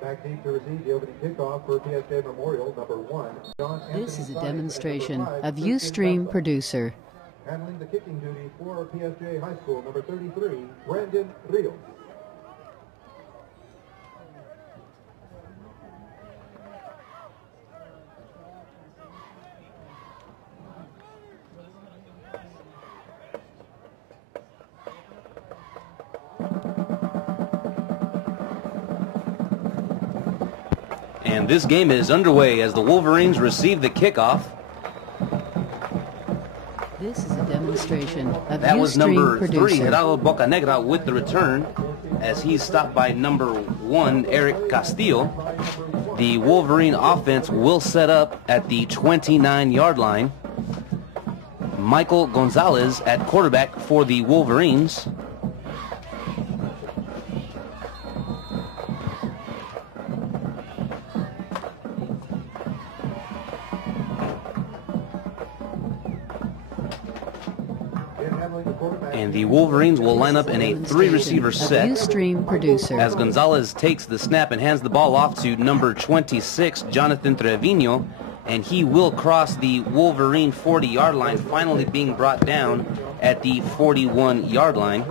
Back deep to receive the opening kickoff for PSJA Memorial, number 1. This is a demonstration of Ustream Producer. Handling the kicking duty for PSJA High School, number 33, Brandon Rios. And this game is underway as the Wolverines receive the kickoff. This is a demonstration of That was number 3, Producer. Gerardo Bocanegra, with the return as he's stopped by number 1, Eric Castillo. The Wolverine offense will set up at the 29-yard line. Michael Gonzalez at quarterback for the Wolverines. And the Wolverines will line up in a 3-receiver set Ustream Producer. as Gonzalez takes the snap and hands the ball off to number 26, Jonathan Trevino, and he will cross the Wolverine 40-yard line, finally being brought down at the 41-yard line.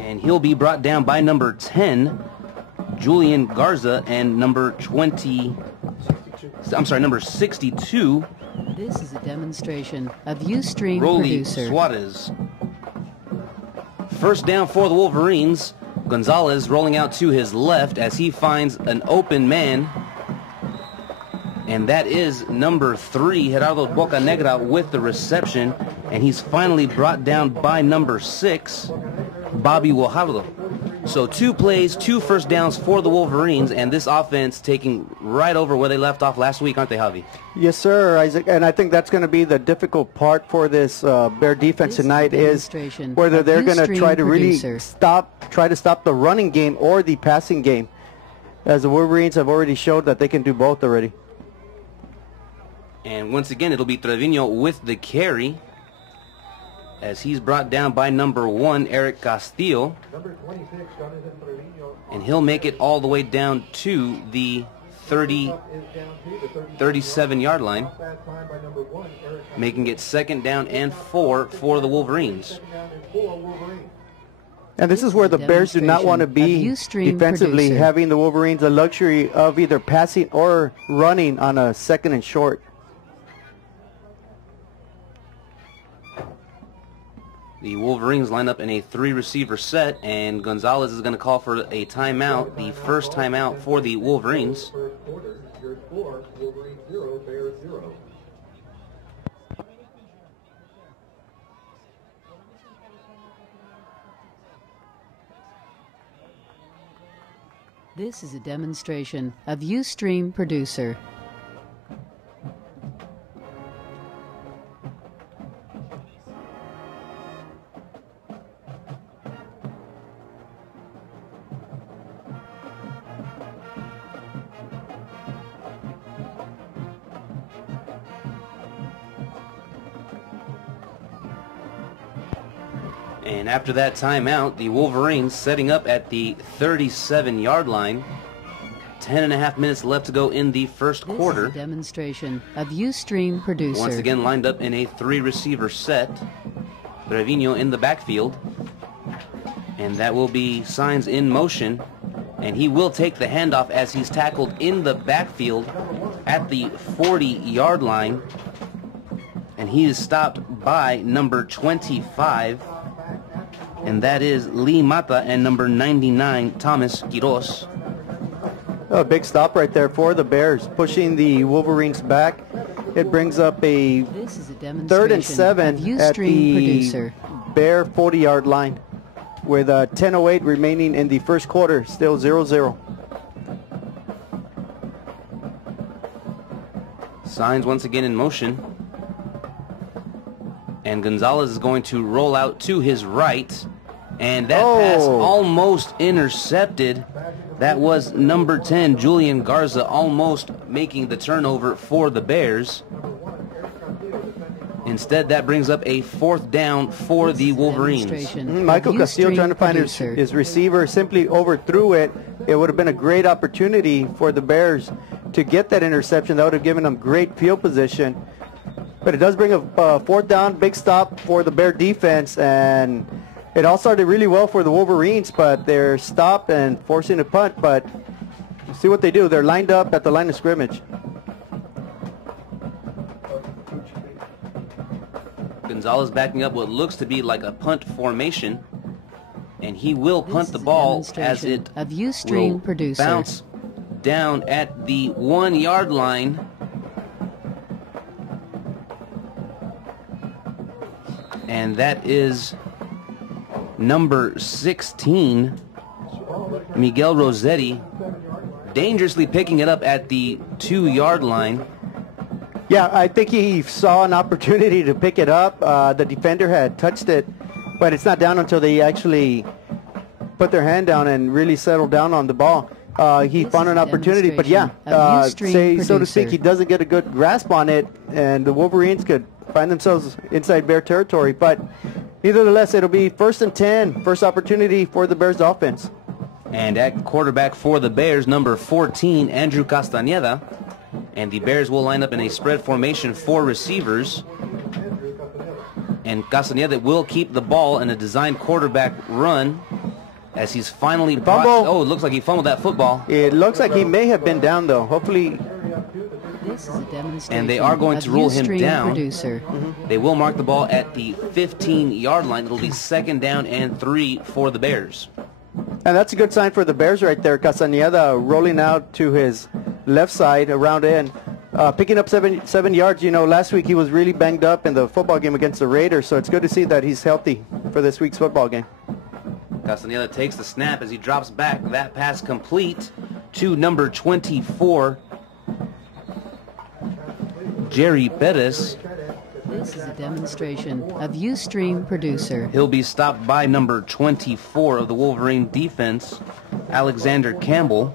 And he'll be brought down by number 10, Julian Garza, and number 62. This is a demonstration of Ustream Rolly Producer. Suarez. First down for the Wolverines. Gonzalez rolling out to his left as he finds an open man. And that is number 3, Gerardo Bocanegra, with the reception. And he's finally brought down by number 6, Bobby Guajardo. So 2 plays, 2 first downs for the Wolverines, and this offense taking right over where they left off last week, aren't they, Javi? Yes, sir, Isaac. And I think that's going to be the difficult part for this Bear defense tonight, is whether they're going to try to really try to stop the running game or the passing game, as the Wolverines have already showed that they can do both already. And once again, it'll be Trevino with the carry, as he's brought down by number 1, Eric Castillo. And he'll make it all the way down to the 37-yard line, making it 2nd down and 4 for the Wolverines. And this is where the Bears do not want to be defensively, having the Wolverines the luxury of either passing or running on a 2nd and short. The Wolverines line up in a 3-receiver set, and Gonzalez is going to call for a timeout, the first timeout for the Wolverines. This is a demonstration of Ustream Producer. And after that timeout, the Wolverines setting up at the 37-yard line. 10.5 minutes left to go in the first quarter. This is a demonstration of Ustream Producer. Once again lined up in a 3-receiver set. Trevino in the backfield. And that will be signs in motion. And he will take the handoff as he's tackled in the backfield at the 40-yard line. And he is stopped by number 25. And that is Lee Mata, and number 99, Thomas Quiroz. A big stop right there for the Bears, pushing the Wolverines back. It brings up a 3rd and 7 at the Bear 40-yard line, with 10:08 remaining in the first quarter, still 0-0. Signs once again in motion. And Gonzalez is going to roll out to his right. And that pass almost intercepted. That was number 10, Julian Garza, almost making the turnover for the Bears. Instead, that brings up a 4th down for the Wolverines. Michael Castillo trying to find his receiver, simply overthrew it. It would have been a great opportunity for the Bears to get that interception. That would have given them great field position. But it does bring a 4th down, big stop for the Bear defense, and it all started really well for the Wolverines, but they're stopped and forcing a punt. But see what they do. They're lined up at the line of scrimmage. Gonzalez backing up what looks to be like a punt formation, and he will punt the ball as it will bounce down at the 1-yard line. And that is number 16, Miguel Rossetti, dangerously picking it up at the 2-yard line. Yeah, I think he saw an opportunity to pick it up. The defender had touched it, but it's not down until they actually put their hand down and really settled down on the ball. He found an opportunity, but yeah, say so to speak, he doesn't get a good grasp on it, and the Wolverines could find themselves inside Bear territory. But nevertheless, it'll be 1st and 10, first opportunity for the Bears offense. And at quarterback for the Bears, number 14, Andrew Castañeda. And the Bears will line up in a spread formation, 4 receivers. And Castañeda will keep the ball in a designed quarterback run as he's finally brought... Oh, it looks like he fumbled that football. It looks like he may have been down, though. Hopefully... And they are going to rule him down. They will mark the ball at the 15-yard line. It'll be 2nd down and 3 for the Bears. And that's a good sign for the Bears right there. Castañeda rolling out to his left side around in, picking up 7 yards. You know, last week he was really banged up in the football game against the Raiders, so it's good to see that he's healthy for this week's football game. Castañeda takes the snap as he drops back. That pass complete to number 24, Jerry Perez. This is a demonstration of Ustream Producer. He'll be stopped by number 24 of the Wolverine defense, Alexander Campbell.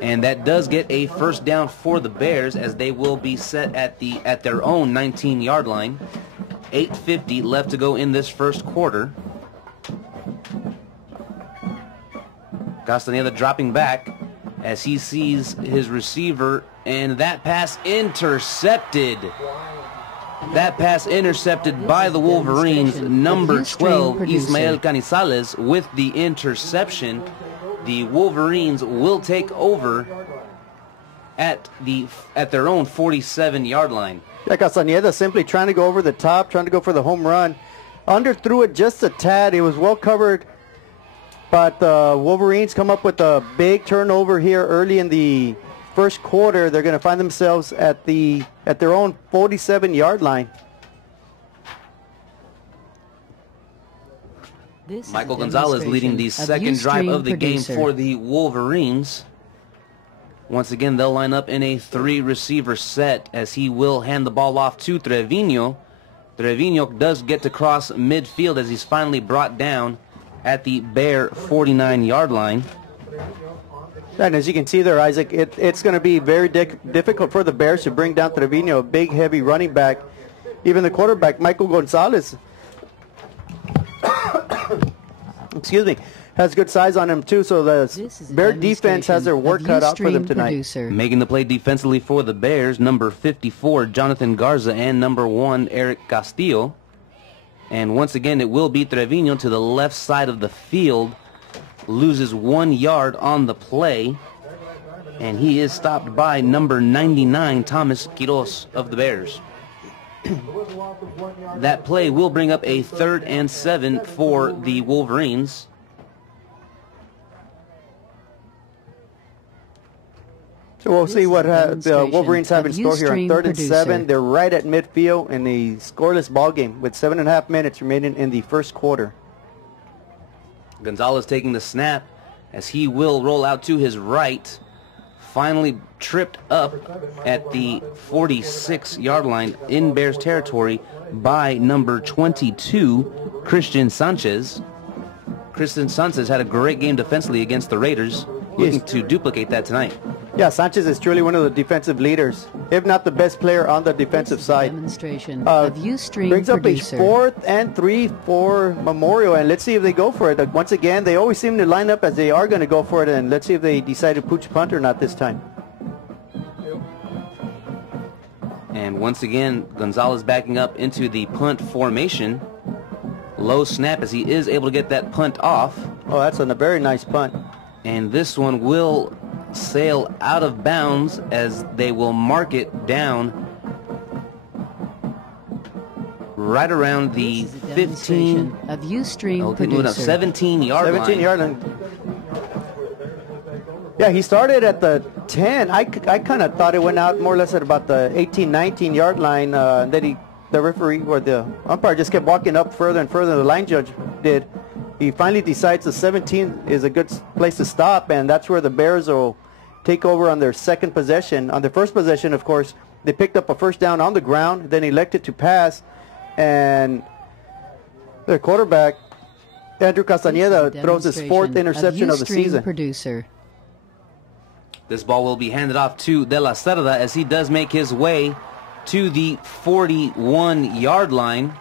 And that does get a 1st down for the Bears as they will be set at their own 19-yard line. 8:50 left to go in this first quarter. Castañeda dropping back as he sees his receiver, and that pass intercepted. That pass intercepted by the Wolverines. Number 12, Ismael Canizales, with the interception. The Wolverines will take over at their own 47-yard line. Yeah, Castañeda simply trying to go over the top, trying to go for the home run. Underthrew it just a tad. It was well covered. But the Wolverines come up with a big turnover here early in the first quarter. They're going to find themselves at their own 47-yard line. Michael Gonzalez leading the 2nd drive of the game for the Wolverines. Once again, they'll line up in a 3-receiver set as he will hand the ball off to Trevino. Trevino does get to cross midfield as he's finally brought down at the Bear 49-yard line. And as you can see there, Isaac, it's going to be very difficult for the Bears to bring down Trevino, a big, heavy running back. Even the quarterback, Michael Gonzalez, excuse me, has good size on him too, so the Bear defense has their work cut out for them tonight. Making the play defensively for the Bears, number 54, Jonathan Garza, and number 1, Eric Castillo. And once again, it will be Trevino to the left side of the field. Loses 1 yard on the play. And he is stopped by number 99, Thomas Quiroz of the Bears. That play will bring up a 3rd and 7 for the Wolverines. So we'll see what the Wolverines have in store here on 3rd and 7. They're right at midfield in a scoreless ball game with 7.5 minutes remaining in the first quarter. Gonzalez taking the snap as he will roll out to his right. Finally tripped up at the 46-yard line in Bears territory by number 22, Christian Sanchez. Christian Sanchez had a great game defensively against the Raiders, looking to duplicate that tonight. Yeah, Sanchez is truly one of the defensive leaders, if not the best player on the defensive side. Demonstration of Ustream brings up producer. a 4th and 3 for Memorial, and let's see if they go for it. Once again, they always seem to line up as they are going to go for it, and let's see if they decide to pooch punt or not this time. And once again, Gonzalez backing up into the punt formation. Low snap as he is able to get that punt off. Oh, that's a very nice punt. And this one will sail out of bounds as they will mark it down right around the 15 of Ustream 17-yard line. 17-yard line. Yeah, he started at the 10. I kind of thought it went out more or less at about the 18, 19-yard line. Then the referee or the umpire just kept walking up further and further. The line judge did. He finally decides the 17 is a good place to stop, and that's where the Bears will take over on their second possession. On their first possession, of course, they picked up a first down on the ground, then elected to pass, and their quarterback, Andrew Castañeda, throws his 4th interception of the season. Producer. This ball will be handed off to De La Cerda as he does make his way to the 41-yard line.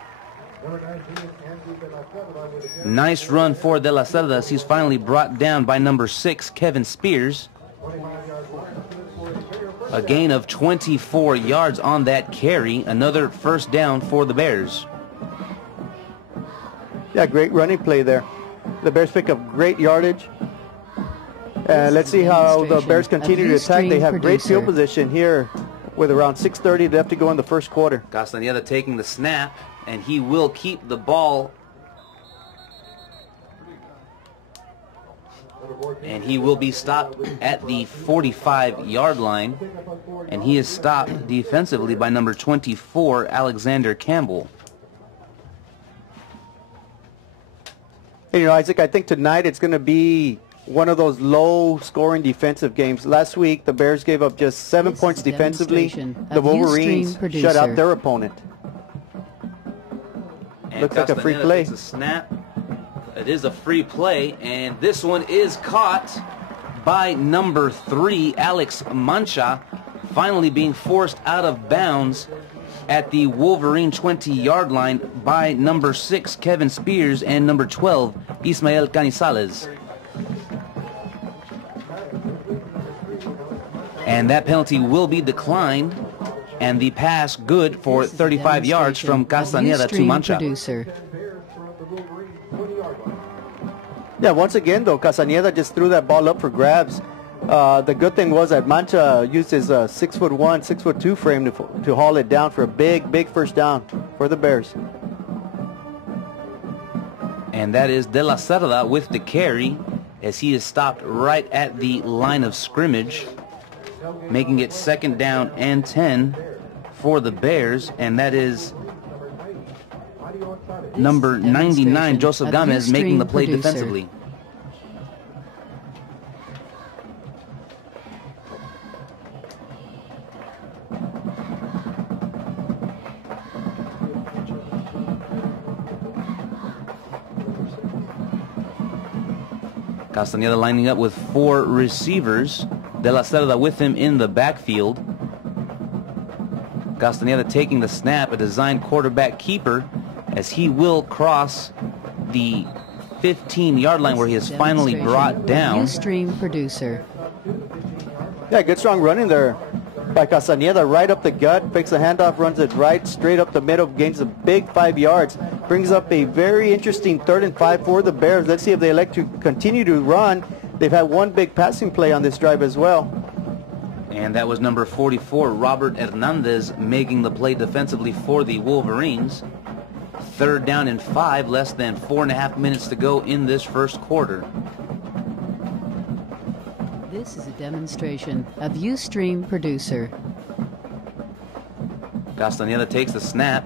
Nice run for De La Cerda as he's finally brought down by number 6, Kevin Spears. A gain of 24 yards on that carry. Another first down for the Bears. Yeah, great running play there. The Bears pick up great yardage. Let's see how the Bears continue to attack. They have great field position here with around 6:30 left to go in the first quarter. Castañeda taking the snap, and he will keep the ball. And he will be stopped at the 45-yard line. And he is stopped defensively by number 24, Alexander Campbell. And, Isaac, I think tonight it's going to be one of those low-scoring defensive games. Last week, the Bears gave up just 7 points defensively. The Wolverines shut out their opponent. And looks like a free play. Takes a snap. It is a free play, and this one is caught by number 3, Alex Mancha, finally being forced out of bounds at the Wolverine 20-yard line by number 6, Kevin Spears, and number 12, Ismael Canizales. And that penalty will be declined, and the pass good for 35 yards from Castañeda to Mancha. Producer. Yeah, once again, though, Castañeda just threw that ball up for grabs. The good thing was that Mancha used his 6'1", 6'2" frame to haul it down for a big first down for the Bears. And that is De La Cerda with the carry as he is stopped right at the line of scrimmage, making it 2nd down and 10 for the Bears, and that is number 99, Joseph Gomez, making the play defensively. Castañeda lining up with 4 receivers. De La Cerda with him in the backfield. Castañeda taking the snap, a designed quarterback keeper, as he will cross the 15-yard line where he is finally brought down. Ustream producer. Yeah, good strong running there by Castañeda, right up the gut, fakes the handoff, runs it right straight up the middle, gains a big 5 yards, brings up a very interesting 3rd and 5 for the Bears. Let's see if they elect to continue to run. They've had one big passing play on this drive as well. And that was number 44, Robert Hernandez, making the play defensively for the Wolverines. 3rd down and 5, less than 4.5 minutes to go in this first quarter. This is a demonstration of Ustream producer. Castañeda takes the snap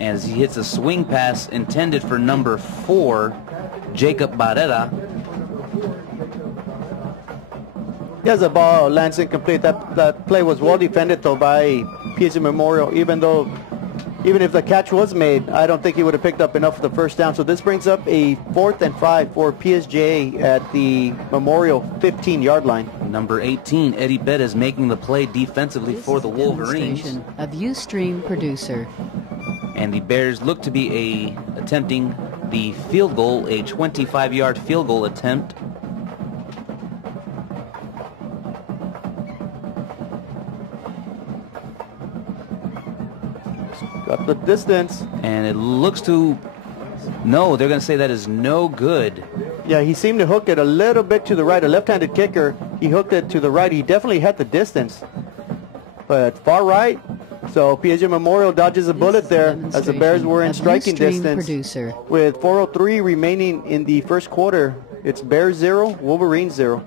as he hits a swing pass intended for number 4, Jacob Barrera. Yes, the ball lands incomplete. That play was well defended, though, by PSJA Memorial. Even if the catch was made, I don't think he would have picked up enough for the first down. So this brings up a 4th and 5 for PSJA at the Memorial 15-yard line. Number 18, Eddie Bettis making the play defensively for the Wolverines. Of Ustream producer. And the Bears look to be attempting the field goal, a 25-yard field goal attempt. Got the distance. And it looks to... No, they're going to say that is no good. Yeah, he seemed to hook it a little bit to the right. A left-handed kicker, he hooked it to the right. He definitely had the distance. But far right, so PSJA Memorial dodges a bullet there as the Bears were in striking distance. With 4:03 remaining in the first quarter, it's Bears 0, Wolverines 0.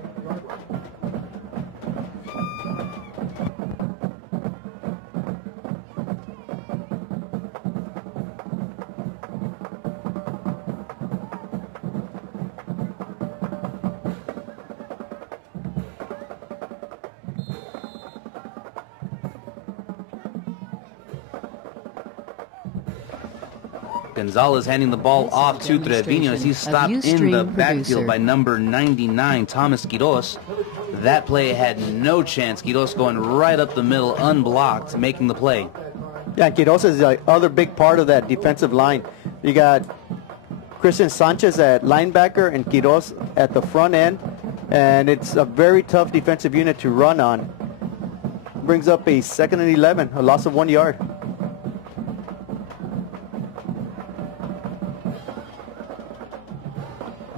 Gonzalez handing the ball off to Trevino as he's stopped in the backfield by number 99, Thomas Quiroz. That play had no chance. Quiroz going right up the middle, unblocked, making the play. Yeah, Quiroz is the other big part of that defensive line. You got Christian Sanchez at linebacker and Quiroz at the front end, and it's a very tough defensive unit to run on. Brings up a 2nd and 11, a loss of 1 yard.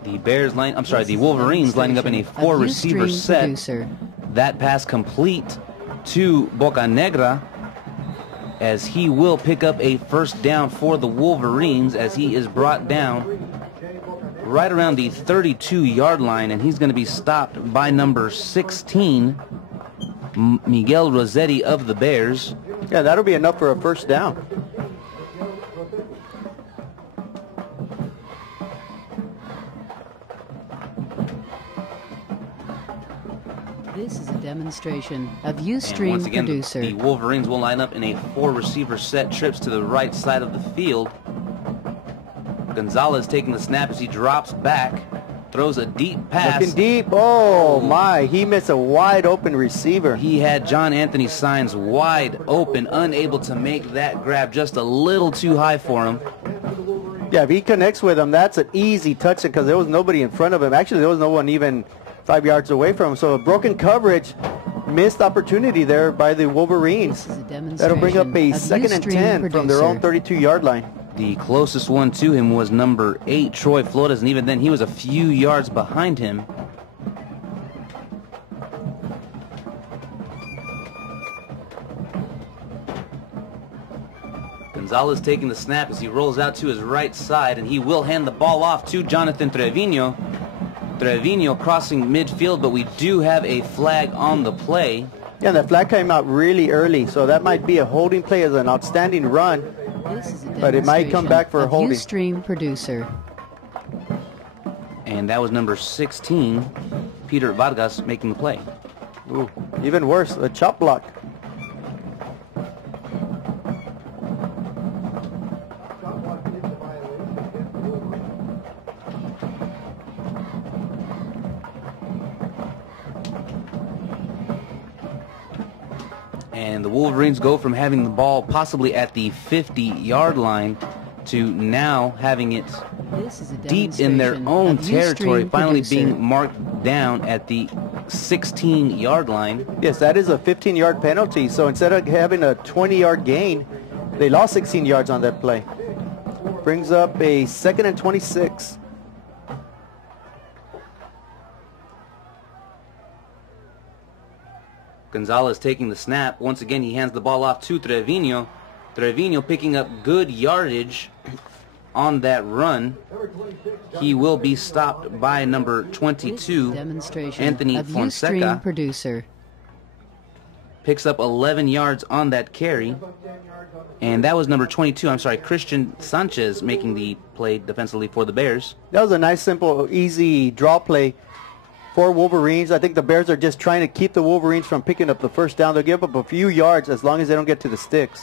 The Wolverines lining up in a 4-receiver set. That pass complete to Bocanegra as he will pick up a first down for the Wolverines as he is brought down right around the 32-yard line, and he's going to be stopped by number 16, Miguel Rossetti of the Bears. Yeah, that'll be enough for a first down. This is a demonstration of Ustream producer. The Wolverines will line up in a 4-receiver set, trips to the right side of the field. Gonzalez taking the snap as he drops back, throws a deep pass. Looking deep. Oh my, he missed a wide open receiver. He had John Anthony Signs wide open, unable to make that grab, just a little too high for him. Yeah, if he connects with him, that's an easy touchdown because there was nobody in front of him. Actually, there was no one even 5 yards away from him. So a broken coverage, missed opportunity there by the Wolverines. That'll bring up a 2nd and 10 from their own 32-yard line. The closest one to him was number 8, Troy Flores, and even then he was a few yards behind him. Gonzalez taking the snap as he rolls out to his right side, and he will hand the ball off to Jonathan Trevino. Trevino crossing midfield, but we do have a flag on the play. Yeah, that flag came out really early, so that might be a holding play as an outstanding run, but it might come back for a holding. Ustream producer. And that was number 16, Peter Vargas, making the play. Ooh, even worse, a chop block. And the Wolverines go from having the ball possibly at the 50-yard line to now having it deep in their own territory, finally being marked down at the 16-yard line. Yes, that is a 15-yard penalty. So instead of having a 20-yard gain, they lost 16 yards on that play. Brings up a 2nd and 26. Gonzalez taking the snap. Once again, he hands the ball off to Trevino. Trevino picking up good yardage on that run. He will be stopped by number 22, Anthony Fonseca. Producer. Picks up 11 yards on that carry. And that was number 22, Christian Sanchez making the play defensively for the Bears. That was a nice, simple, easy draw play for Wolverines. I think the Bears are just trying to keep the Wolverines from picking up the first down. They'll give up a few yards as long as they don't get to the sticks.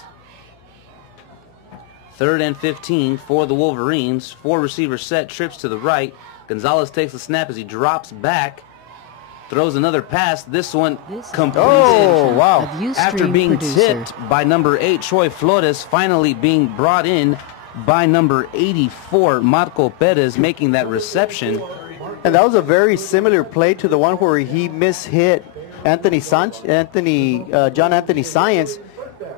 3rd and 15 for the Wolverines. 4-receiver set, trips to the right. Gonzalez takes the snap as he drops back. Throws another pass. This one completed. Oh, wow. After being tipped by number 8, Troy Flores, finally being brought in by number 84, Marco Perez, making that reception. And that was a very similar play to the one where he mishit John Anthony Science.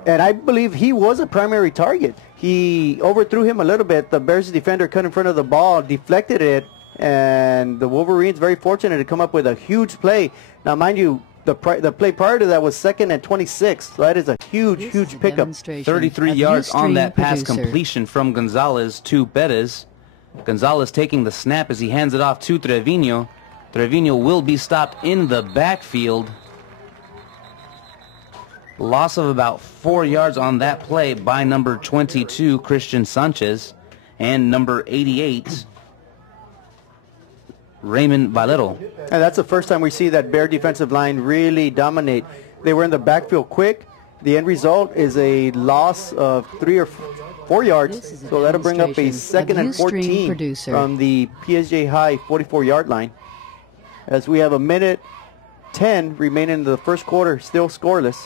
And I believe he was a primary target. He overthrew him a little bit. The Bears defender cut in front of the ball, deflected it, and the Wolverines very fortunate to come up with a huge play. Now, mind you, the play prior to that was 2nd and 26. So that is a huge pickup. 33 yards on that pass completion from Gonzalez to Perez. Gonzalez taking the snap as he hands it off to Trevino. Trevino will be stopped in the backfield. Loss of about 4 yards on that play by number 22, Christian Sanchez, and number 88, Raymond Valero. And that's the first time we see that Bear defensive line really dominate. They were in the backfield quick. The end result is a loss of 3 or 4 yards. So that'll bring up a 2nd and 14 from the PSJA High 44-yard line. As we have a minute 10 remaining in the first quarter, still scoreless.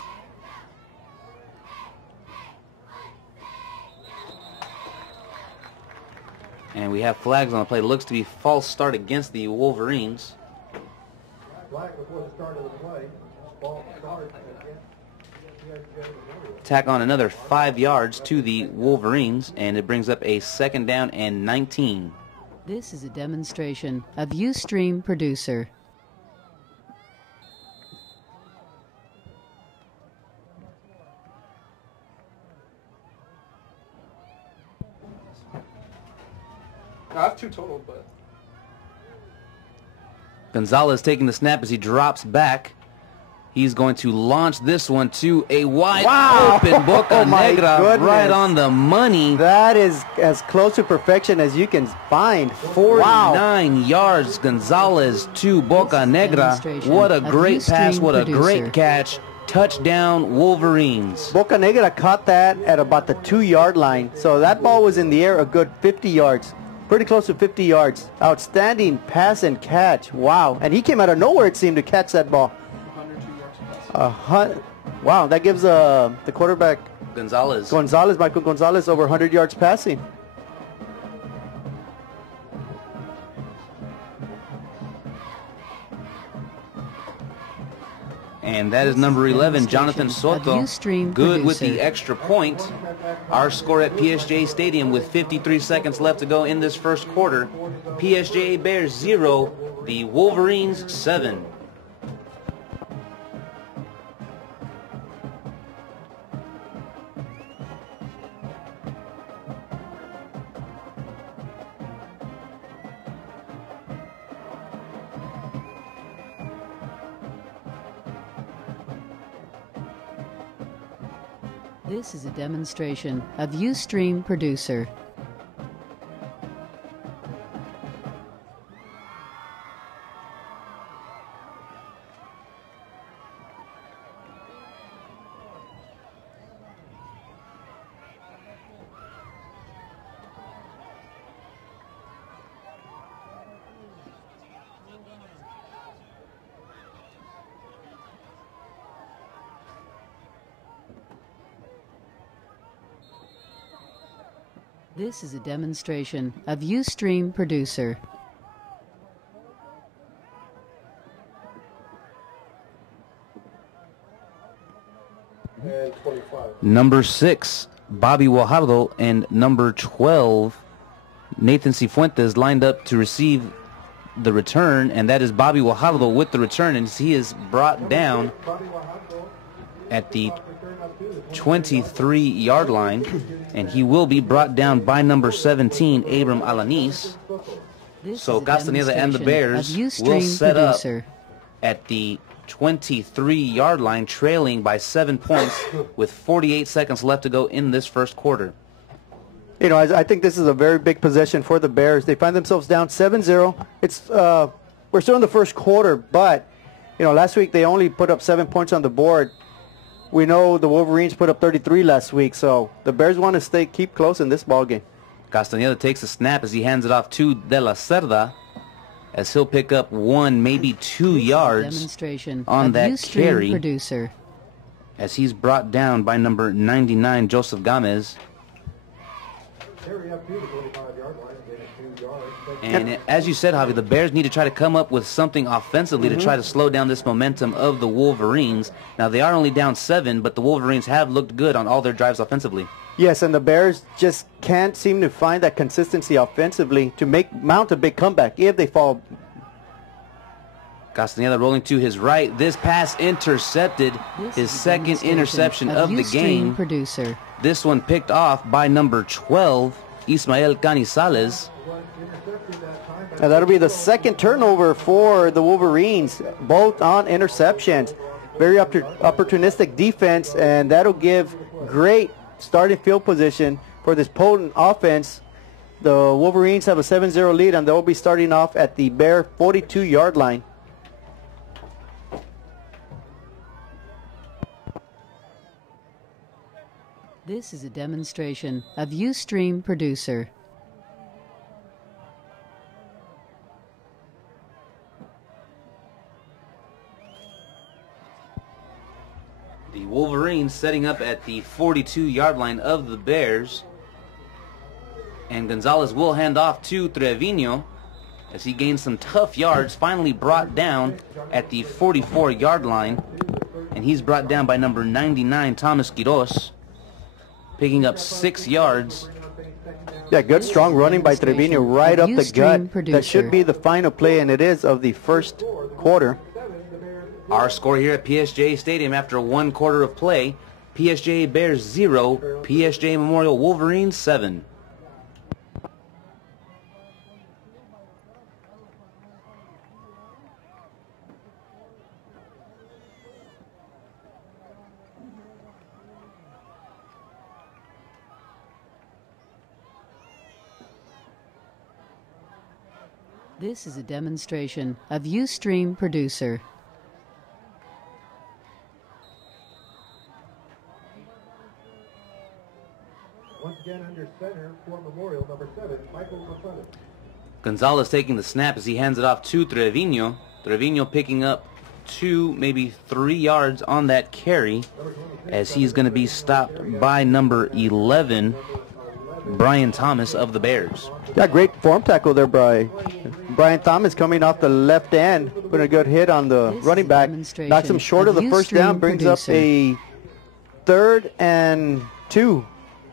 And we have flags on the play. Looks to be false start against the Wolverines. Flag before the start of the play. False start. Tack on another 5 yards to the Wolverines, and it brings up a 2nd down and 19. This is a demonstration of Ustream Producer. I have 2 total, but... Gonzalez taking the snap as he drops back. He's going to launch this one to a wide open Boca Negra, right on the money. That is as close to perfection as you can find. 49 yards, Gonzalez to Boca Negra. What a great pass, what a great catch. Touchdown, Wolverines. Boca Negra caught that at about the 2-yard line. So that ball was in the air a good 50 yards. Pretty close to 50 yards. Outstanding pass and catch. Wow. And he came out of nowhere, it seemed, to catch that ball. 102 yards. Wow, that gives the quarterback Michael Gonzalez, over 100 yards passing. And that is number 11, Jonathan Soto. Good with the extra point. Our score at PSJA Stadium with 53 seconds left to go in this first quarter. PSJA Bears 0, the Wolverines 7. This is a demonstration of Ustream Producer. This is a demonstration of Ustream Producer. And 25. Number 6, Bobby Guajardo, and number 12, Nathan Cifuentes, lined up to receive the return, and that is Bobby Guajardo with the return, and he is brought down at the 23-yard line, and he will be brought down by number 17, Abram Alanis. So Castaneda and the Bears will set up at the 23-yard line, trailing by 7 points with 48 seconds left to go in this first quarter. You know, I think this is a very big possession for the Bears. They find themselves down 7-0. We're still in the first quarter, but you know, last week they only put up 7 points on the board. We know the Wolverines put up 33 last week, so the Bears want to keep close in this ball game. Castaneda takes a snap as he hands it off to De La Cerda. as he'll pick up 1, maybe 2 yards Demonstration on that Ustream carry producer. as he's brought down by number 99, Joseph Gomez. Carry up to the 25-yard line, gain 2 yards. And as you said, Javi, the Bears need to try to come up with something offensively to try to slow down this momentum of the Wolverines. Now, they are only down 7, but the Wolverines have looked good on all their drives offensively. Yes, and the Bears just can't seem to find that consistency offensively to mount a big comeback if they fall. Castaneda rolling to his right. This pass intercepted, his second interception of the game. Producer. This one picked off by number 12, Ismael Canizales. And that'll be the second turnover for the Wolverines, both on interceptions. Very opportunistic defense, and that'll give great starting field position for this potent offense. The Wolverines have a 7-0 lead, and they'll be starting off at the Bear 42-yard line. This is a demonstration of Ustream producer. The Wolverines setting up at the 42-yard line of the Bears. And Gonzalez will hand off to Trevino as he gains some tough yards, finally brought down at the 44-yard line. And he's brought down by number 99, Thomas Quiroz, picking up 6 yards. Yeah, good strong running by Trevino right up the gut. That should be the final play, and it is, of the first quarter. Our score here at PSJA Stadium after 1 quarter of play, PSJA Bears 0, PSJA Memorial Wolverines 7. This is a demonstration of Ustream producer. Once again under center for Memorial, number 7, Michael McClellan. Gonzalez taking the snap as he hands it off to Trevino. Trevino picking up 2, maybe 3 yards on that carry as he's going to be stopped by number 11, Brian Thomas of the Bears. Yeah, great form tackle there, Brian. Brian Thomas coming off the left end, putting a good hit on the running back. Knocks him short of the first down, brings up a 3rd and 2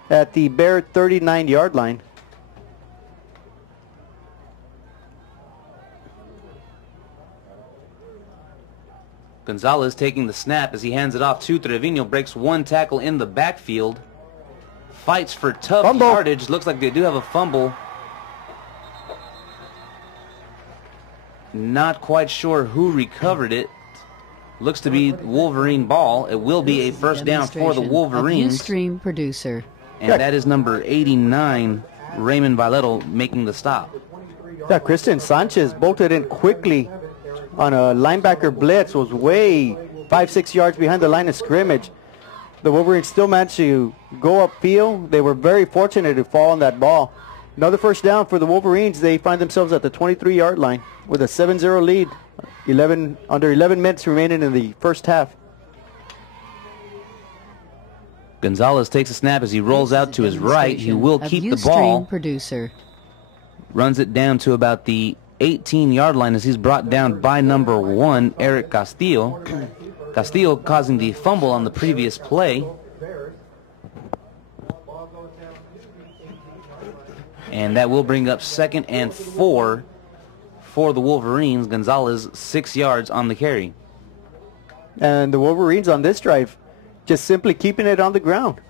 at the Bear 39-yard line. Gonzalez taking the snap as he hands it off to Trevino, breaks 1 tackle in the backfield. Fights for tough yardage. Looks like they do have a fumble. Not quite sure who recovered it. Looks to be Wolverine ball. It will be a first down for the Wolverines. Ustream producer. And that is number 89, Raymond Valero, making the stop. Yeah, Christian Sanchez bolted in quickly on a linebacker blitz, was way 5-6 yards behind the line of scrimmage. The Wolverines still managed to go upfield. They were very fortunate to fall on that ball. Another first down for the Wolverines. They find themselves at the 23-yard line with a 7-0 lead. Under 11 minutes remaining in the first half. Gonzalez takes a snap as he rolls out to his right. He will keep the ball. Producer. Runs it down to about the 18-yard line as he's brought down by number 1, Eric Castillo. Castillo causing the fumble on the previous play. And that will bring up 2nd and 4 for the Wolverines. Gonzalez 6 yards on the carry. And the Wolverines on this drive just simply keeping it on the ground.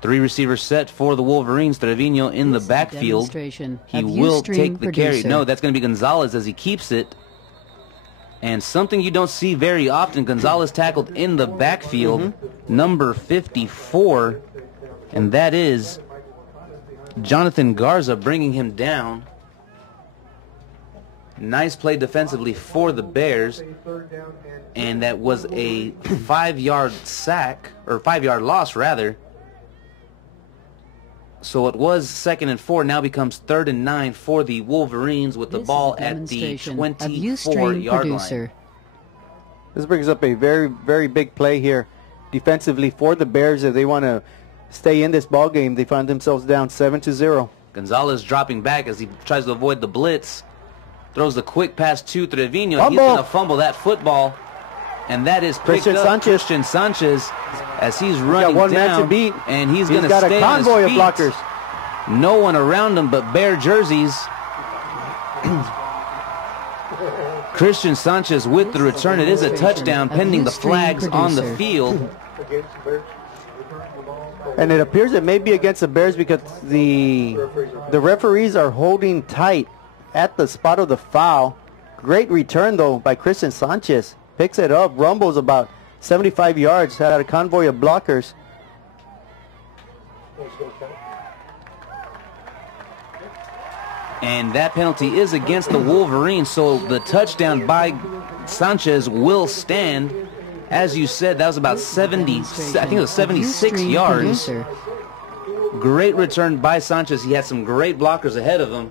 3 receivers set for the Wolverines. Trevino in the backfield. He will take the carry. No, that's going to be Gonzalez as he keeps it. And something you don't see very often, Gonzalez tackled in the backfield, number 54, and that is Jonathan Garza bringing him down. Nice play defensively for the Bears, and that was a 5-yard sack, or 5-yard loss rather. So it was 2nd and 4, now becomes 3rd and 9 for the Wolverines with the This ball is a at the demonstration of 24-yard line. This brings up a very, very big play here defensively for the Bears. If they want to stay in this ball game, they find themselves down 7-0. Gonzalez dropping back as he tries to avoid the blitz. Throws the quick pass to Trevino. Fumble. He's going to fumble that football. And that is picked up. Christian Sanchez as he's running one down. man to beat. And he's going to got stay a convoy on his of feet. blockers. No one around him but Bear jerseys. Christian Sanchez with the return. It is a touchdown pending the flags on the field. And it appears it may be against the Bears because the referees are holding tight at the spot of the foul. Great return, though, by Christian Sanchez. Picks it up, rumbles about 75 yards, had a convoy of blockers. And that penalty is against the Wolverines, so the touchdown by Sanchez will stand. As you said, that was about 70, I think it was 76 yards. Great return by Sanchez. He had some great blockers ahead of him.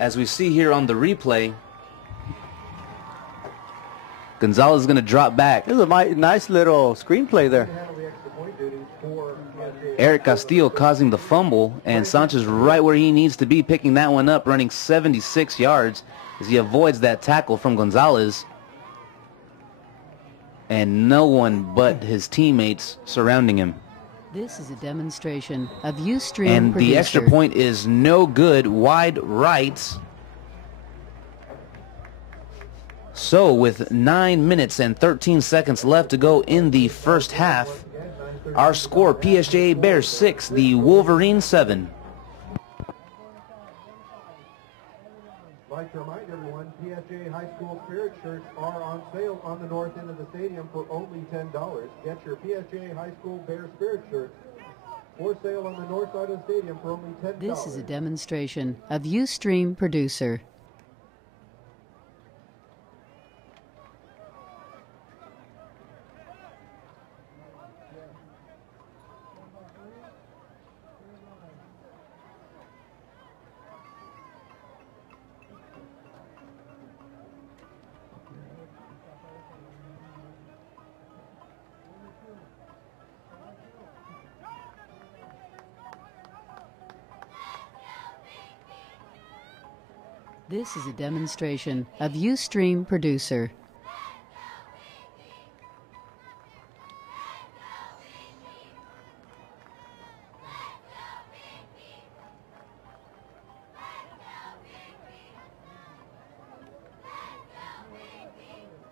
As we see here on the replay, Gonzalez is going to drop back. This is a nice little screenplay there. Eric Castillo causing the fumble, and Sanchez right where he needs to be, picking that one up, running 76 yards as he avoids that tackle from Gonzalez. And no one but his teammates surrounding him. This is a demonstration of Ustream And producer. the extra point is no good, wide right. So with 9 minutes and 13 seconds left to go in the first half, our score, PSJA Bears 6, the Wolverines 7. I'd like to remind everyone, PSJA High School Spirit shirts are on sale on the north end of the stadium for only $10. Get your PSJA High School Bear Spirit shirts for sale on the north side of the stadium for only $10. This is a demonstration of Ustream producer. This is a demonstration of Ustream producer.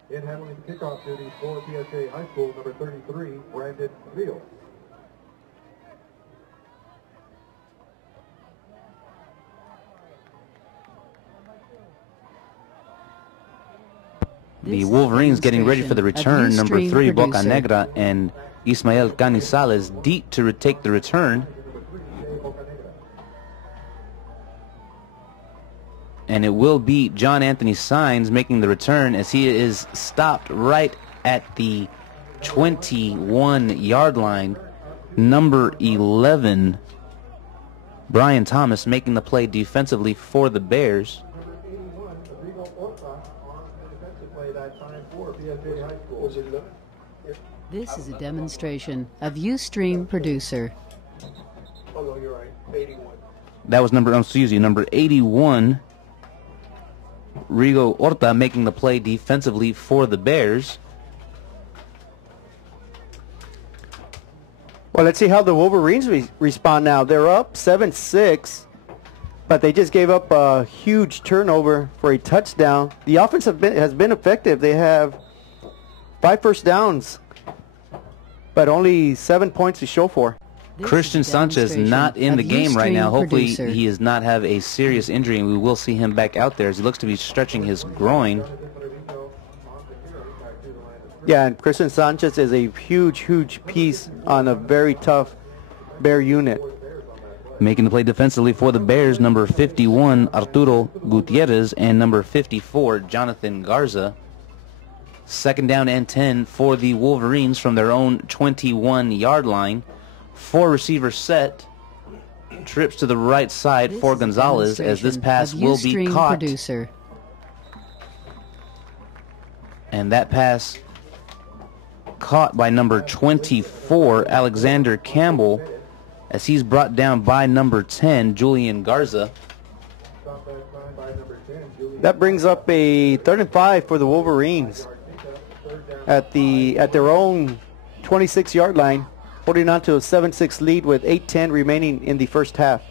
In handling the kickoff duties for PSJA High School, number 33, Brandon Fields. The Wolverines getting ready for the return. Number 3, Boca Negra, and Ismael Canizales deep to take the return. And it will be John Anthony Sines making the return as he is stopped right at the 21-yard line. Number 11, Brian Thomas making the play defensively for the Bears. This is a demonstration of Ustream producer. Oh, no, you're right. 81. That was number 81, Rigo Horta making the play defensively for the Bears. Well, let's see how the Wolverines respond now. They're up 7-6, but they just gave up a huge turnover for a touchdown. The offense has been effective. They have 5 first downs, but only 7 points to show for. Christian Sanchez not in the game right now. Hopefully he does not have a serious injury, and we will see him back out there as he looks to be stretching his groin. Yeah, and Christian Sanchez is a huge piece on a very tough Bear unit. Making the play defensively for the Bears, number 51, Arturo Gutierrez, and number 54, Jonathan Garza. 2nd down and 10 for the Wolverines from their own 21-yard line. 4 receivers set. trips to the right side for Gonzalez as this pass will be caught. And that pass caught by number 24, Alexander Campbell, as he's brought down by number 10, Julian Garza. That brings up a 3rd and 5 for the Wolverines at their own 26-yard line, holding on to a 7-6 lead with 8:10 remaining in the first half.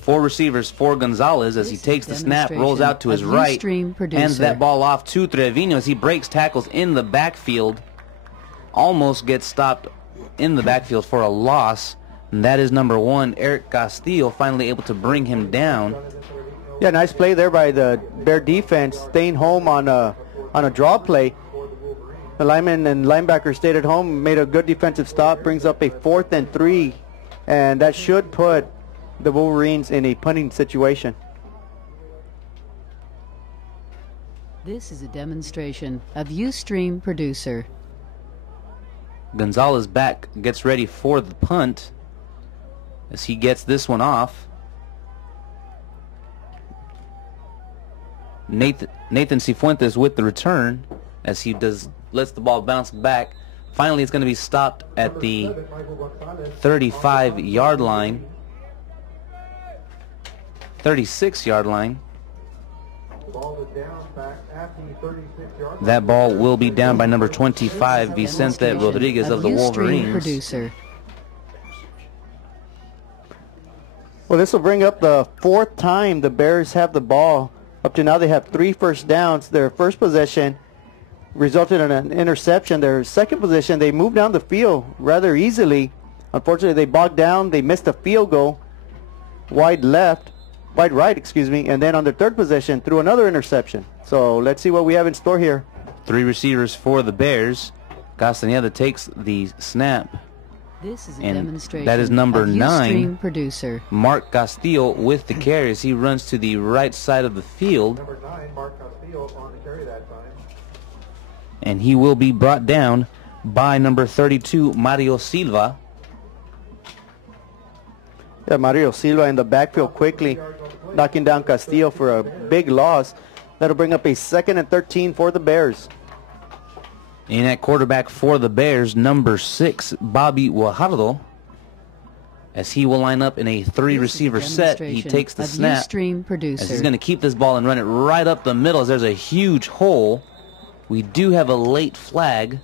4 receivers for Gonzalez as he takes the snap, rolls out to his right, hands that ball off to Trevino as he breaks tackles in the backfield. Almost gets stopped in the backfield for a loss. And that is number 1, Eric Castillo, finally able to bring him down. Yeah, nice play there by the Bear defense, staying home on a draw play. The lineman and linebacker stayed at home, made a good defensive stop, brings up a 4th and 3, and that should put the Wolverines in a punting situation. This is a demonstration of Ustream Producer. Gonzalez back, gets ready for the punt as he gets this one off. Nathan Cifuentes with the return as he lets the ball bounce back. Finally, it's going to be stopped at the 35-yard line. 36-yard line. That ball will be down by number 25, Vicente Rodriguez of the Wolverines. Well, this will bring up the 4th time the Bears have the ball. Up to now, they have 3 first downs. Their first possession resulted in an interception. Their second possession, they moved down the field rather easily. Unfortunately, they bogged down. They missed a field goal, wide right, excuse me, and then on their third possession threw another interception. So let's see what we have in store here. 3 receivers for the Bears. Castaneda takes the snap. This is a and demonstration that is number of 9, Producer. Mark Castillo with the carry as he runs to the right side of the field. Number 9, Mark Castillo on the carry that time. And he will be brought down by number 32, Mario Silva. Yeah, Mario Silva in the backfield quickly, knocking down Castillo for a big loss. That'll bring up a 2nd and 13 for the Bears. In at quarterback for the Bears, number 6, Bobby Guajardo. As he will line up in a 3-receiver set, he takes the snap. As he's going to keep this ball and run it right up the middle as there's a huge hole. We do have a late flag.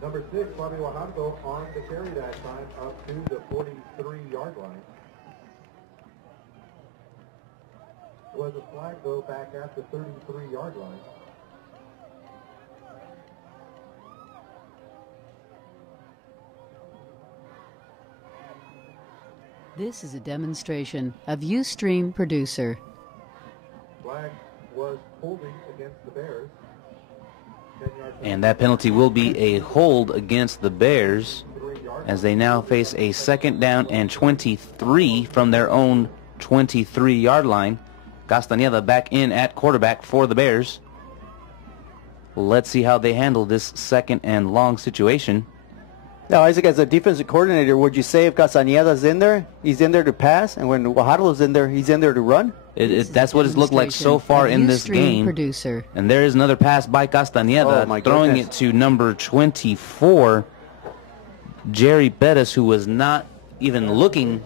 Number 6, Bobby Guajardo on the carry that time up to the 43-yard line. It was a flag, though, back at the 33-yard line. This is a demonstration of Ustream Producer. Flag was holding against the Bears. And that penalty will be a hold against the Bears as they now face a 2nd down and 23 from their own 23-yard line. Castaneda back in at quarterback for the Bears. Let's see how they handle this 2nd and long situation. Now, Isaac, as a defensive coordinator, would you say if Castaneda's in there, he's in there to pass, and when Guajardo's in there, he's in there to run? That's what it's looked like so far in this game. Producer. And there is another pass by Castaneda, throwing it to number 24, Jerry Pettis, who was not even looking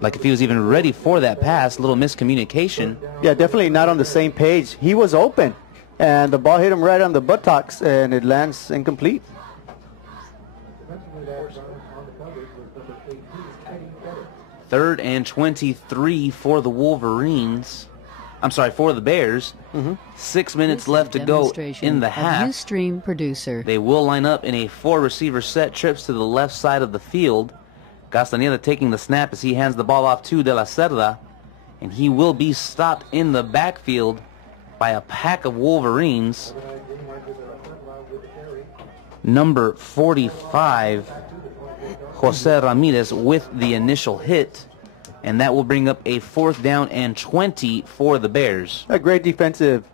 like if he was even ready for that pass. Little miscommunication. Yeah, definitely not on the same page. He was open, and the ball hit him right on the buttocks, and it lands incomplete. 3rd and 23 for the Wolverines. I'm sorry, for the Bears. 6 minutes left to go in the half. Ustream Producer. They will line up in a 4-receiver set, trips to the left side of the field. Castaneda taking the snap as he hands the ball off to De La Cerda, and he will be stopped in the backfield by a pack of Wolverines. Number 45, Jose Ramirez with the initial hit, and that will bring up a 4th down and 20 for the Bears. A great defensive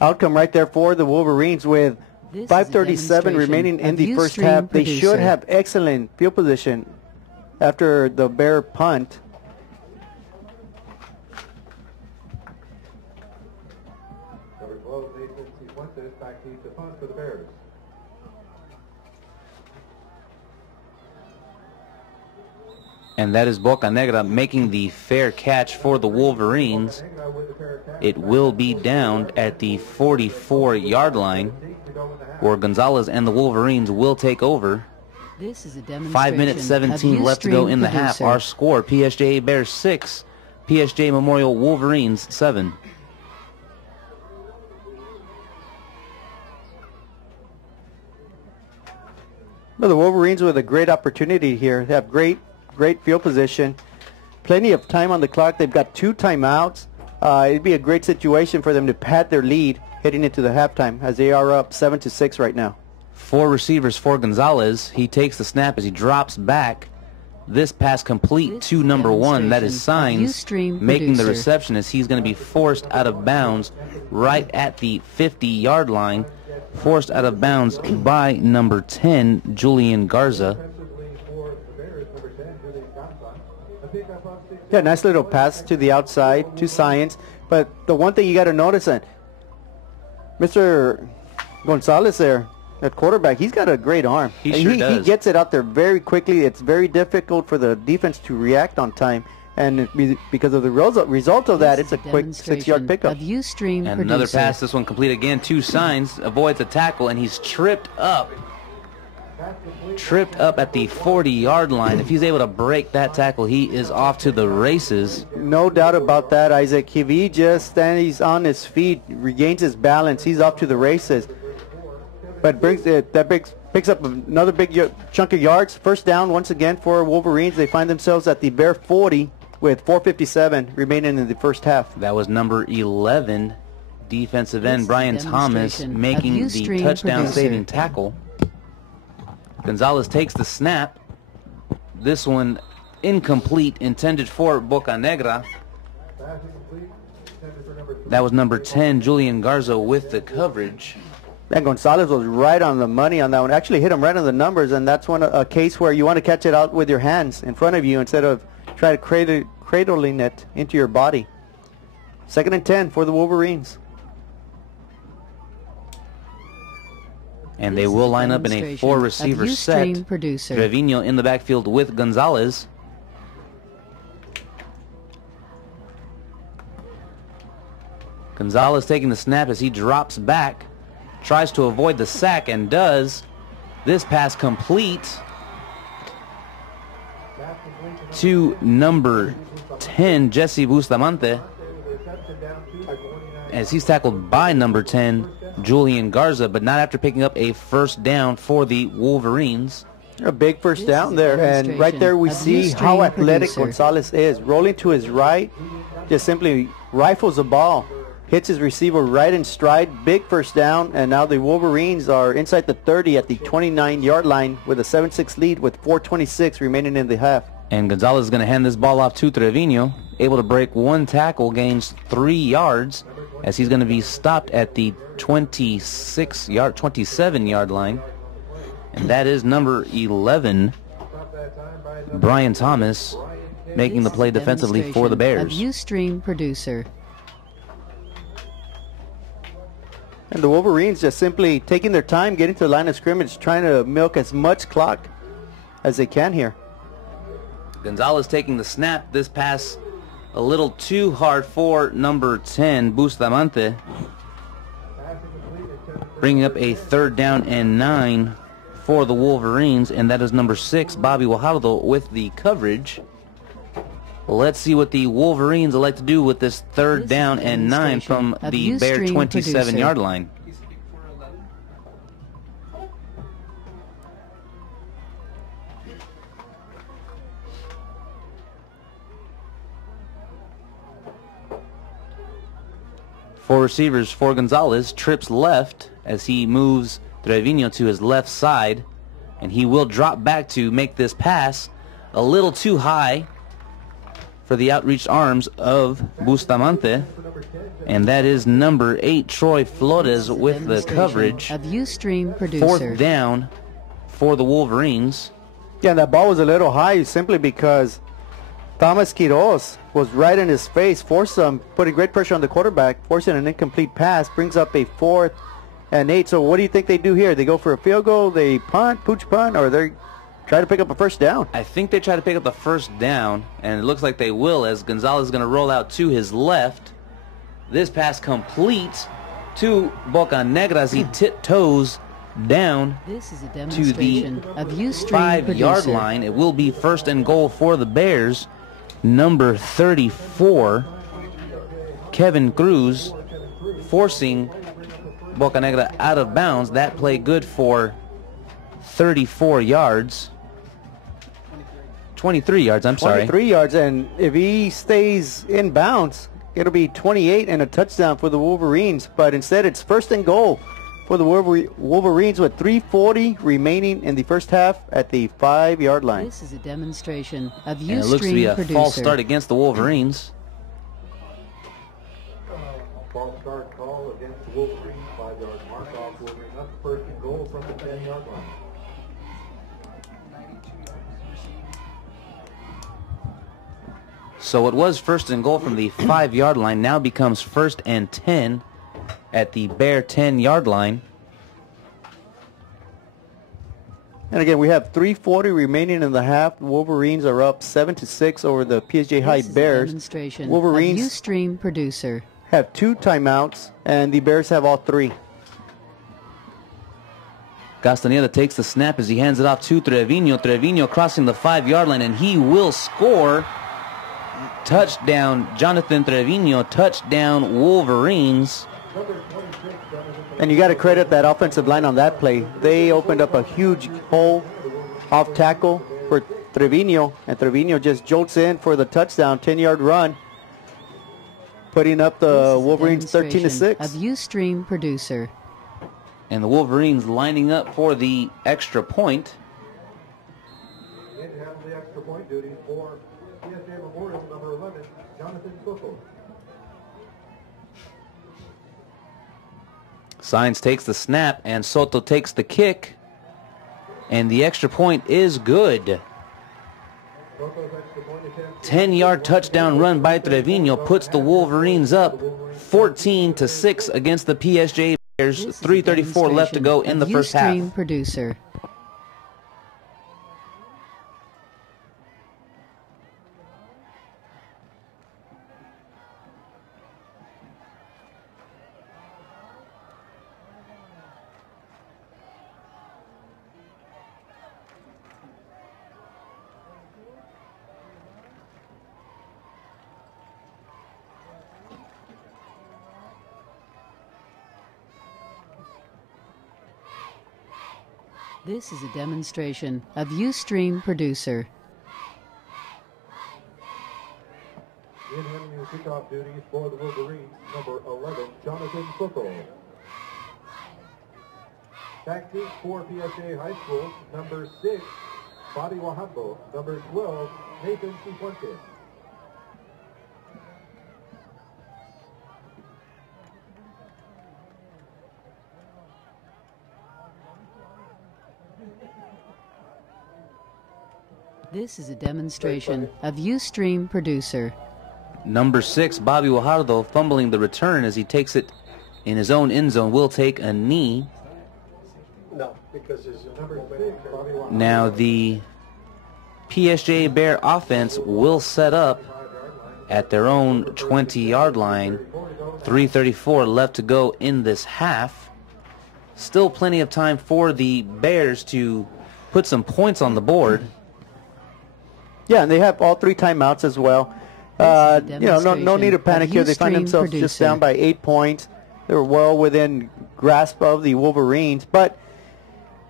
outcome right there for the Wolverines with 5:37 remaining in the first half. They should have excellent field position after the Bear punt. Number 12, Nathan Cifuentes, back deep to punt for the Bears. And that is Bocanegra making the fair catch for the Wolverines. It will be down at the 44-yard line, where Gonzalez and the Wolverines will take over. This is a demonstration 5 minutes 17 left to go in the half. Our score, PSJA Bears 6, PSJA Memorial Wolverines 7. Well, the Wolverines with a great opportunity here. They have great field position. Plenty of time on the clock. They've got 2 timeouts. It'd be a great situation for them to pad their lead heading into the halftime, as they are up 7-6 right now. 4 receivers for Gonzalez. He takes the snap as he drops back. This pass complete to number 1. That is Signs making the reception as he's going to be forced out of bounds right at the 50-yard line. Forced out of bounds by number 10, Julian Garza. Yeah, nice little pass to the outside to Science. But the one thing you got to notice that Mr. Gonzalez there at quarterback, he's got a great arm. He sure does. He gets it out there very quickly. It's very difficult for the defense to react on time. And because of the result of that, it's a quick 6-yard pickup. And another pass, this one complete again. 2 Signs, avoids a tackle, and he's tripped up. Tripped up at the 40-yard line. If he's able to break that tackle, he is off to the races. No doubt about that, Isaac. If he just stands on his feet, regains his balance, he's off to the races. But picks up another big chunk of yards. First down once again for Wolverines. They find themselves at the Bear 40 with 4:57 remaining in the first half. That was number 11, defensive end Brian Thomas making the touchdown-saving tackle. Gonzalez takes the snap. This one incomplete, intended for Bocanegra. That was number 10, Julian Garza, with the coverage. And Gonzalez was right on the money on that one. Actually hit him right on the numbers, and that's a case where you want to catch it out with your hands in front of you instead of try to cradling it into your body. 2nd and 10 for the Wolverines. And they will line up in a 4-receiver set. Trevino in the backfield with Gonzalez. Gonzalez taking the snap as he drops back. Tries to avoid the sack and does. This pass complete to number 10, Jesse Bustamante, as he's tackled by number 10, Julian Garza, but not after picking up a first down for the Wolverines. A big first down there, and right there we see how athletic Gonzalez is. Rolling to his right, just simply rifles the ball, hits his receiver right in stride, big first down, and now the Wolverines are inside the 30 at the 29-yard line with a 7-6 lead with 4:26 remaining in the half. And Gonzalez is going to hand this ball off to Trevino, able to break 1 tackle, gains 3 yards, as he's going to be stopped at the 27-yard line. And that is number 11, Brian Thomas, making the play defensively for the Bears. Ustream producer. And the Wolverines just simply taking their time, getting to the line of scrimmage, trying to milk as much clock as they can here. Gonzalez taking the snap. This pass a little too hard for number 10, Bustamante. Bringing up a 3rd down and 9 for the Wolverines, and that is number 6, Bobby Guajardo, with the coverage. Let's see what the Wolverines would like to do with this 3rd down and 9 from the Bear 27-yard line. Four receivers for Gonzalez. Trips left as he moves Trevino to his left side, and he will drop back to make this pass a little too high for the outreached arms of Bustamante. And that is number 8, Troy Flores, with the coverage. Of Ustream Producer. 4th down for the Wolverines. Yeah, and that ball was a little high simply because Thomas Quiroz was right in his face, forced him, putting great pressure on the quarterback, forcing an incomplete pass, brings up a 4th and 8. So what do you think they do here? They go for a field goal, they punt, pooch punt, or they try to pick up a first down? I think they try to pick up the first down, and it looks like they will, as Gonzalez is going to roll out to his left. This pass complete to Bocanegra as he tiptoes down This is a to demonstration the of Ustream 5-yard Producer. line. It will be 1st and goal for the Bears. Number 34, Kevin Cruz, forcing Bocanegra out of bounds. That play good for 34 yards. 23 yards, I'm sorry. 23 yards, and if he stays in bounds, it'll be 28 and a touchdown for the Wolverines. But instead, it's 1st and goal for the Wolverines with 3:40 remaining in the first half at the 5-yard line. This is a demonstration of Ustream And it looks to be a Producer. false start against the Wolverines. False start call against the Wolverines. 5-yard mark off Wolverines. That's 1st and goal from the 10-yard line. So it was 1st and goal from the 5-yard line, now becomes 1st and 10 at the Bear 10-yard line. And again, we have 3:40 remaining in the half. The Wolverines are up 7-6 over the PSJA High This is a Bears. demonstration Wolverines of Ustream Producer. have 2 timeouts, and the Bears have all 3. Castaneda takes the snap as he hands it off to Trevino. Trevino crossing the 5-yard line, and he will score. Touchdown, Jonathan Trevino. Touchdown, Wolverines. And you got to credit that offensive line on that play. They opened up a huge hole off tackle for Trevino, and Trevino just jolts in for the touchdown, 10-yard run, putting up the Wolverines 13-6. Of Ustream Producer. And the Wolverines lining up for the extra point. In to handle the extra point duty for PSJA Memorial, number 11, Jonathan Soto. Sainz takes the snap, and Soto takes the kick. And the extra point is good. 10-yard touchdown run by Trevino puts the Wolverines up 14-6 against the PSJA Bears. 3:34 left to go in the first half. Ustream Producer. This is a demonstration of Ustream Producer. In handling the kickoff duties for the Wolverines, number 11, Jonathan Soto. Back seat for PSJA High School, number 6, Bobby Wahambo. Number 12, Nathan Cifuentes. This is a demonstration of Ustream Producer. Number 6, Bobby Guajardo, fumbling the return as he takes it in his own end zone, will take a knee. No, because his number 6, Bobby Wahambo. Now the PSJA Bear offense will set up at their own 20-yard line. 3:34 left to go in this half. Still plenty of time for the Bears to put some points on the board. Yeah, and they have all 3 timeouts as well. No need to panic here. They find themselves just down by 8 points. They're well within grasp of the Wolverines. But,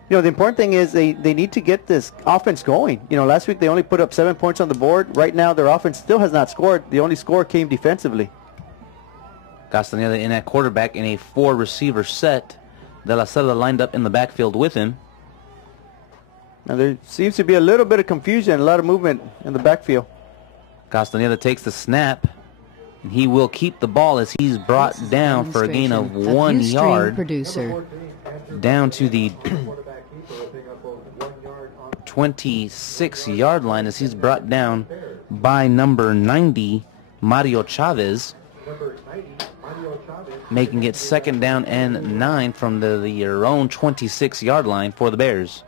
the important thing is they need to get this offense going. Last week they only put up 7 points on the board. Right now their offense still has not scored. The only score came defensively. Castaneda in at quarterback in a 4-receiver set. De La Cerda lined up in the backfield with him. Now there seems to be a little bit of confusion, a lot of movement in the backfield. Castaneda takes the snap, and he will keep the ball as he's brought down for a gain of 1 yard. Down to the 26-yard line as he's brought down by number 90, Mario Chavez, making it 2nd down and 9 from their own 26-yard line for the Bears.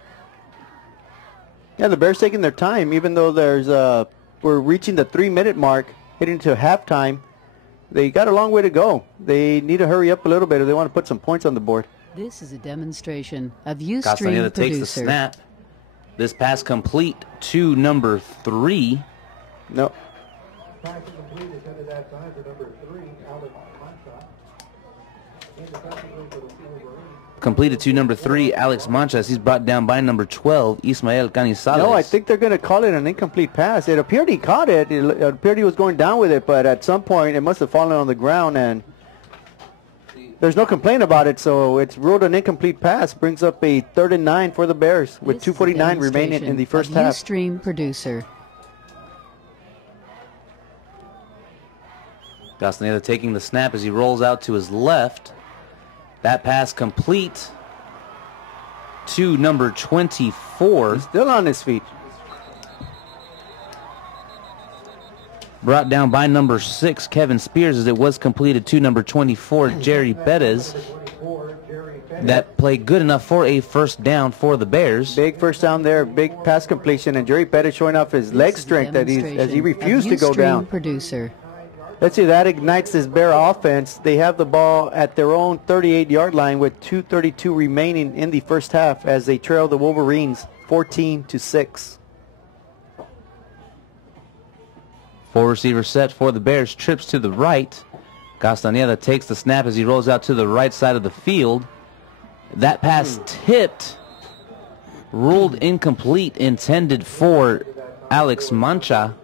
Yeah, the Bears taking their time, even though we're reaching the 3-minute mark, heading to halftime. They got a long way to go. They need to hurry up a little bit if they want to put some points on the board. This is a demonstration of Ustream Castaneda takes the Producer. snap. This pass complete to number 3. No. Pass complete intended that time for number 3, Alex Mancha. Indefensively for the Wolverines. Completed to number 3, Alex Mancha, as he's brought down by number 12, Ismael Canizales. No, I think they're going to call it an incomplete pass. It appeared he caught it. It appeared he was going down with it, but at some point it must have fallen on the ground, and there's no complaint about it, so it's ruled an incomplete pass. Brings up a 3rd and 9 for the Bears with 2:49 remaining in the first half. Ustream Producer. Castaneda taking the snap as he rolls out to his left. That pass complete to number 24. He's still on his feet. Brought down by number 6, Kevin Spears, as it was completed to number 24, Jerry Bettis. That play good enough for a 1st down for the Bears. Big first down there, big pass completion, and Jerry Pettis showing off his leg strength as he refused to go down. Producer. Let's see, that ignites this Bear offense. They have the ball at their own 38-yard line with 2:32 remaining in the first half as they trail the Wolverines 14-6. 4 receiver set for the Bears. Trips to the right. Castaneda takes the snap as he rolls out to the right side of the field. That pass tipped, ruled incomplete, intended for Alex Mancha.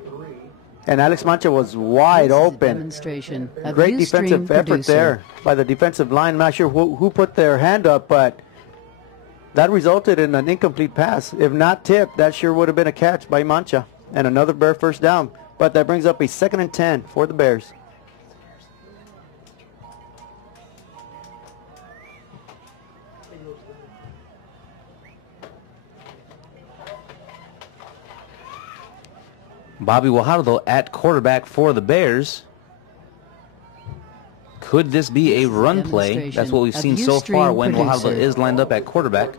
And Alex Mancha was wide open. Demonstration of Great Ustream defensive effort Producer. there by the defensive line. I'm not sure who put their hand up, but that resulted in an incomplete pass. If not tipped, that sure would have been a catch by Mancha. And another Bear first down. But that brings up a 2nd and 10 for the Bears. Bobby Guajardo at quarterback for the Bears. Could this be a run play? That's what we've seen so far when Guajardo is lined up at quarterback.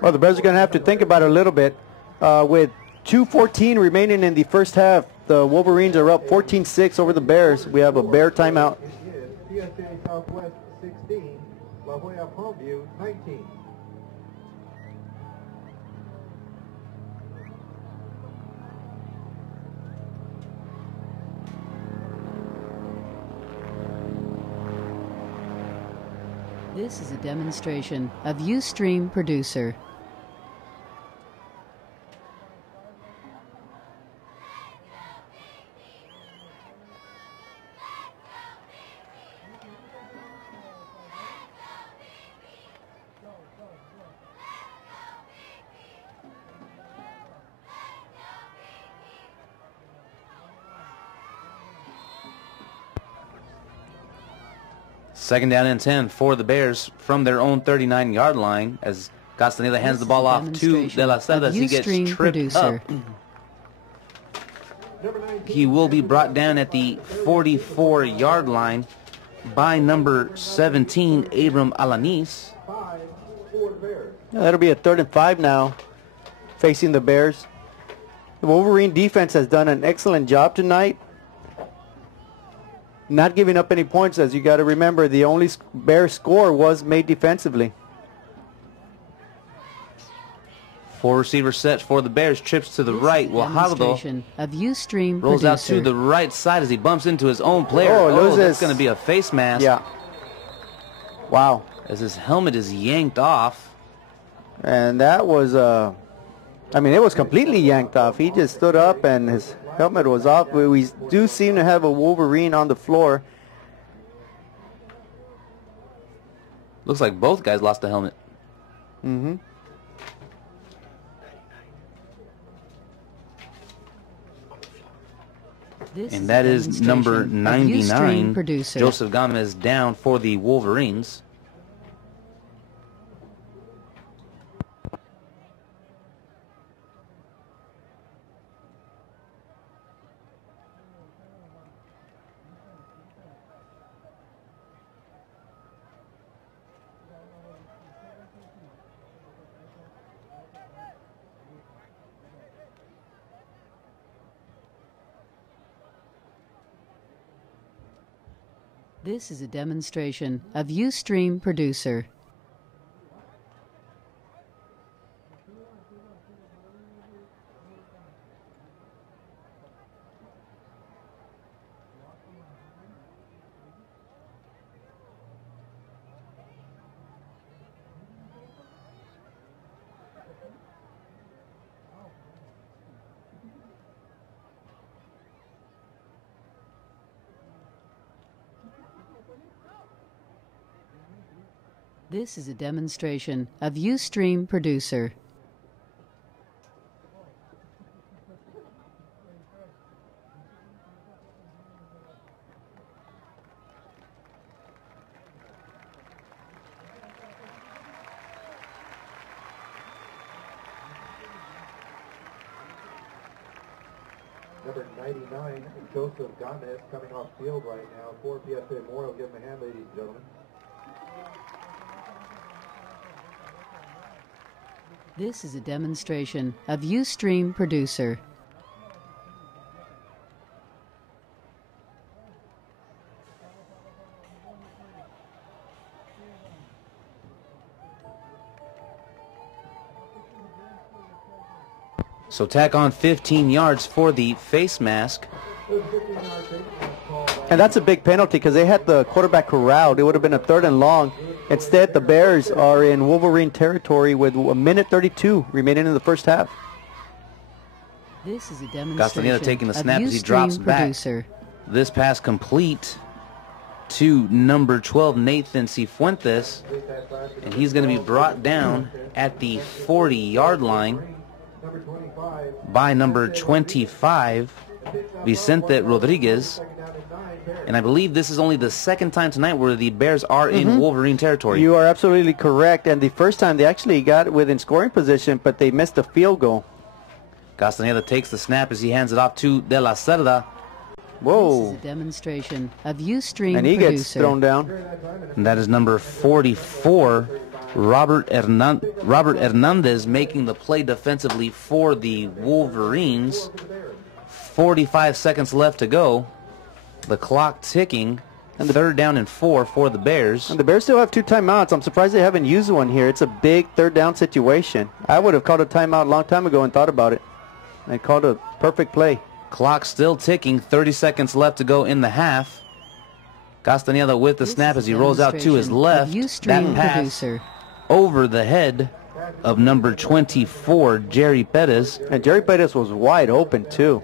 Well, the Bears are going to have to think about it a little bit. With 2:14 remaining in the first half, the Wolverines are up 14-6 over the Bears. We have a Bear timeout. PSJA Southwest 16, La Jolla Palmview 19. This is a demonstration of Ustream Producer. Second down and 10 for the Bears from their own 39-yard line as Castaneda hands the ball off to De La Cerda as he gets tripped up. He will be brought down at the 44-yard line by number 17, Abram Alanis. That'll be a 3rd and 5 now, facing the Bears. The Wolverine defense has done an excellent job tonight, not giving up any points, as you got to remember the only Bear score was made defensively. 4 receiver set for the Bears, trips to the right. Guajardo of Ustream rolls out Producer. to the right side as he bumps into his own player. Oh, that's going to be a face mask. Yeah. Wow. As his helmet is yanked off. And that was, I mean, it was completely yanked off. He just stood up and his helmet was off. We do seem to have a Wolverine on the floor. Looks like both guys lost the helmet. Mm-hmm. And that is number 99, Joseph Gomez, down for the Wolverines. This is a demonstration of Ustream Producer. This is a demonstration of Ustream Producer. Number 99, Joseph Gomez, coming off field right now for PSJA Memorial. Give him a hand, ladies and gentlemen. This is a demonstration of Ustream Producer. So tack on 15 yards for the face mask. And that's a big penalty because they had the quarterback corralled. It would have been a 3rd and long. Instead, the Bears are in Wolverine territory with 1:32 remaining in the first half. This is a demonstration Castaneda taking the snap of as he drops Producer. back. This pass complete to number 12, Nathan Cifuentes. And he's going to be brought down at the 40-yard line by number 25, Vicente Rodriguez. And I believe this is only the second time tonight where the Bears are in Wolverine territory. You are absolutely correct. And the first time they actually got within scoring position, but they missed a field goal. Castaneda takes the snap as he hands it off to De La Cerda. Whoa. This is a demonstration of Ustream And he Producer. gets thrown down. And that is number 44, Robert Hernandez, making the play defensively for the Wolverines. 45 seconds left to go. The clock ticking. And the 3rd down and 4 for the Bears. And the Bears still have 2 timeouts. I'm surprised they haven't used one here. It's a big 3rd down situation. I would have called a timeout a long time ago and thought about it. They called a perfect play. Clock still ticking. 30 seconds left to go in the half. Castaneda with the snap as he rolls out to his left. That pass over the head of number 24, Jerry Perez. And Jerry Perez was wide open too.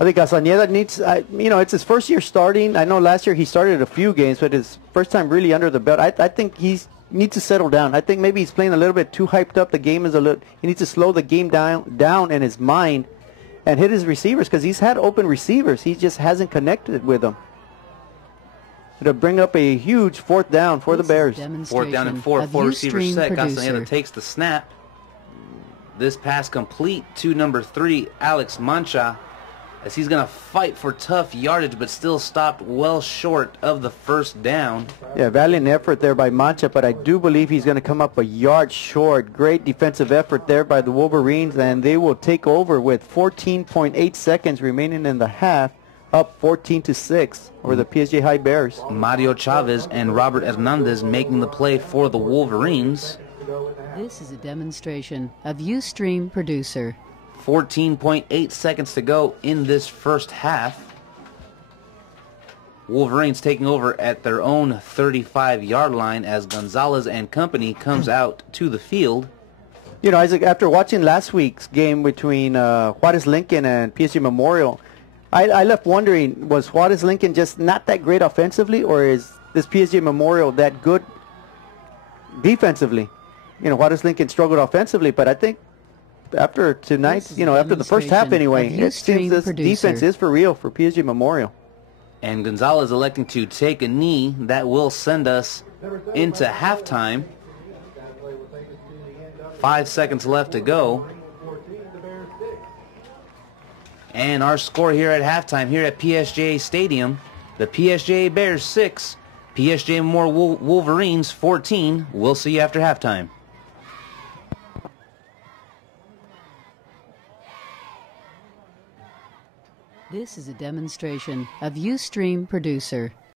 I think Castaneda needs, it's his first year starting. I know last year he started a few games, but his first time really under the belt. I think he needs to settle down. I think maybe he's playing a little bit too hyped up. The game is he needs to slow the game down in his mind and hit his receivers because he's had open receivers. He just hasn't connected with them. It'll bring up a huge 4th down for the Bears. 4th down and 4 receiver set. Castaneda takes the snap. This pass complete to number 3, Alex Mancha, as he's going to fight for tough yardage, but still stopped well short of the 1st down. Yeah, valiant effort there by Mancha, but I do believe he's going to come up a yard short. Great defensive effort there by the Wolverines, and they will take over with 14.8 seconds remaining in the half, up 14-6 over the PSJA High Bears. Mario Chavez and Robert Hernandez making the play for the Wolverines. This is a demonstration of Ustream Producer. 14.8 seconds to go in this first half. Wolverines taking over at their own 35-yard line as Gonzalez and company comes out to the field. You know, Isaac, after watching last week's game between Juarez Lincoln and PSJA Memorial, I left wondering, was Juarez Lincoln just not that great offensively, or is this PSJA Memorial that good defensively? You know, Juarez Lincoln struggled offensively, but I think after tonight, after the first half anyway, it seems this defense is for real for PSG Memorial. And Gonzalez electing to take a knee. That will send us into halftime. 5 seconds left to go. And our score here at halftime here at PSJA Stadium, the PSJA Bears 6, PSJA Memorial Wolverines 14. We'll see you after halftime. This is a demonstration of Ustream Producer.